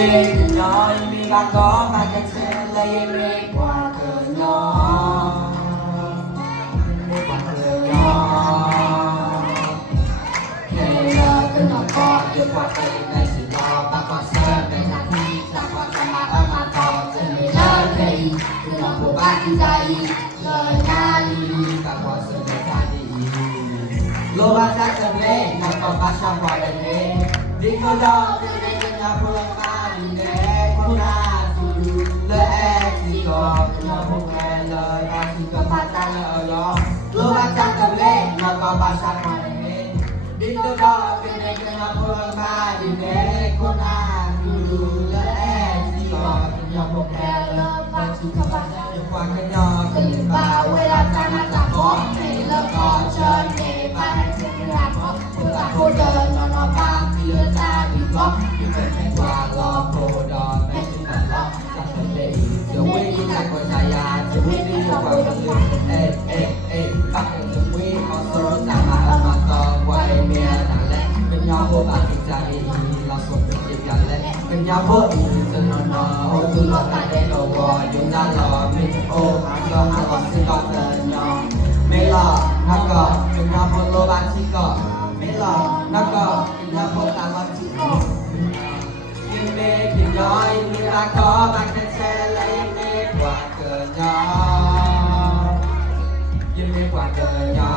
mê từ nhỏ vì bà có mà cái xe lấy mê qua cờ nhỏ mê qua cờ nhỏ ngày giờ cứ nó có được qua cây này chỉ lo bà con sơ về thằng thi là qua sama ở mà to giờ mình lỡ đây cứ nó của ba đi dây lời na đi bà con sơ về ra đi lô ba cha sơ về nó có ba sang qua đây nè đi cô đó đi đi nhà phương ma đi nè cô na tu lỡ chỉ có nó không nghe lời ba chỉ có ba cha lời đó lô ba cha sơ về nó có ba sang qua đây nè đi cô đó đi đi nhà phương ma đi nè cô na tu lỡ chỉ có nó không nghe lời ba chỉ có ba cha lời qua cái nhỏ từng baเวลาจะมาจากพ่อในแล้วก็เชิญเนไปให้เสียงรักผู้ตาผู้เดินนอนบ้างเพื่อจะดีบล็อกที่เป็นแค่กว่าล้อโคดอนไม่ใช่แบบล็อกจากทะเลจะวิ่งจากหัวใจยาจะวิ่งที่อยู่กับคนอื่นปักจะวิ่งเอาโซ่ตามมาเอามาต่อไว้เมียนั่นแหละเป็นยอพวกบาดใจเราสมเป็นเดียวกันแหละเป็นยอพวกอีจนนอนโอ้คือเราตายได้เราวอยุ่งด้านหล่อไม่จะโอ้หาก็หาก็ซื้อก็เดินยอไม่หล่อนักก็เป็นยอพวกโลบาชิก็ไม่หล่อนักก็เป็นยอพวกตาลอชิก็ยิ่งเด็กยิ่งน้อยมีรักก็บางแค่แช่และยิ่งเด็กกว่าเกินยอยิ่งเด็กกว่าเกินยอ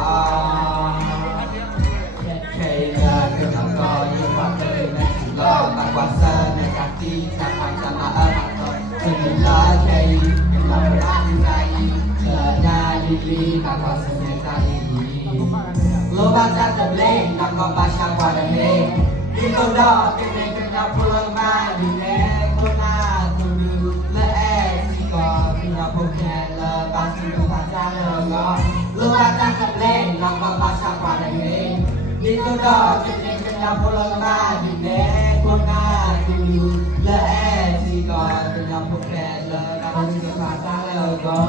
แค่เลิกก็ทำก็ยิ่งกว่าเกินในสิ่งรอมากกว่าเซิร์ในการที่จะมาจะมามาต่อถึงเลิกแค่เป็นเราไม่ได้ใจเลิกได้ดีมากกว่าเซิร์ในใจโลกาจะจะเล่นนักก็มาช่างกว่าเล่นที่ตัวดอกเป็นในกันนับพลังมาดีแน่คนหน้าตัวดูและแอบที่ก็ที่เราพบแค่เลิกบางสิ่งก็พาจาเลิกก็โลกาจะเล่นนักก็มาช่างกว่าเล่นที่ตัวดอกเป็นในกันนับพลังมาดีแน่คนหน้าตัวดูและแอบที่ก็ที่เราพบแค่เลิกบางสิ่งก็พาจาเลิกก็